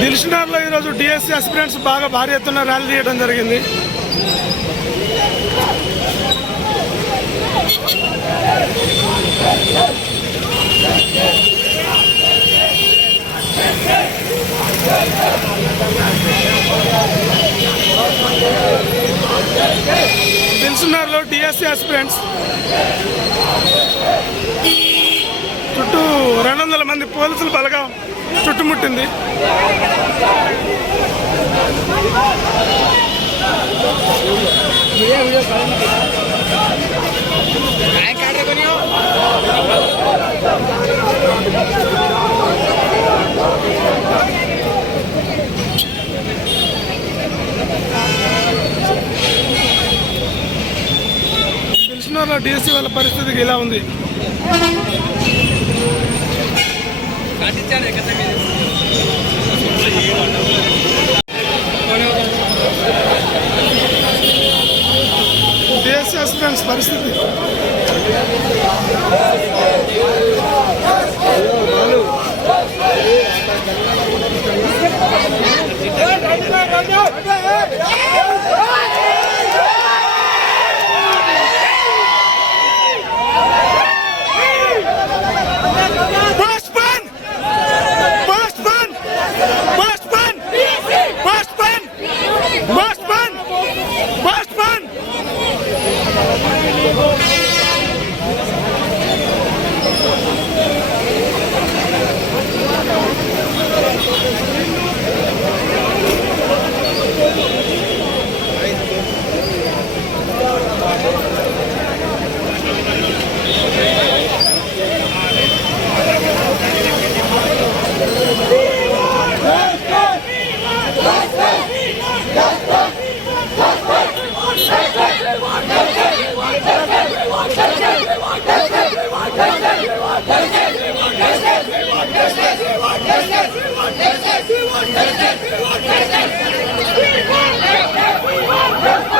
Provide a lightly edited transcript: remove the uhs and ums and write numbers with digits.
దిల్సుఖ్నగర్లో ఈరోజు DSC aspirants బాగా భారీ ఎత్తున ర్యాలీ తీయడం జరిగింది. దిల్సుఖ్నగర్లో డిఎస్సి ఆస్పిరెంట్స్ చుట్టూ 200 మంది పోలీసులు బలగా చుట్టుముట్టింది. దిల్సుఖ్నగర్లో డిఎస్సి వాళ్ళ పరిస్థితికి ఇలా ఉంది. డిఎస్సి ఆస్పిరెంట్స్ పరిస్థితి Justice!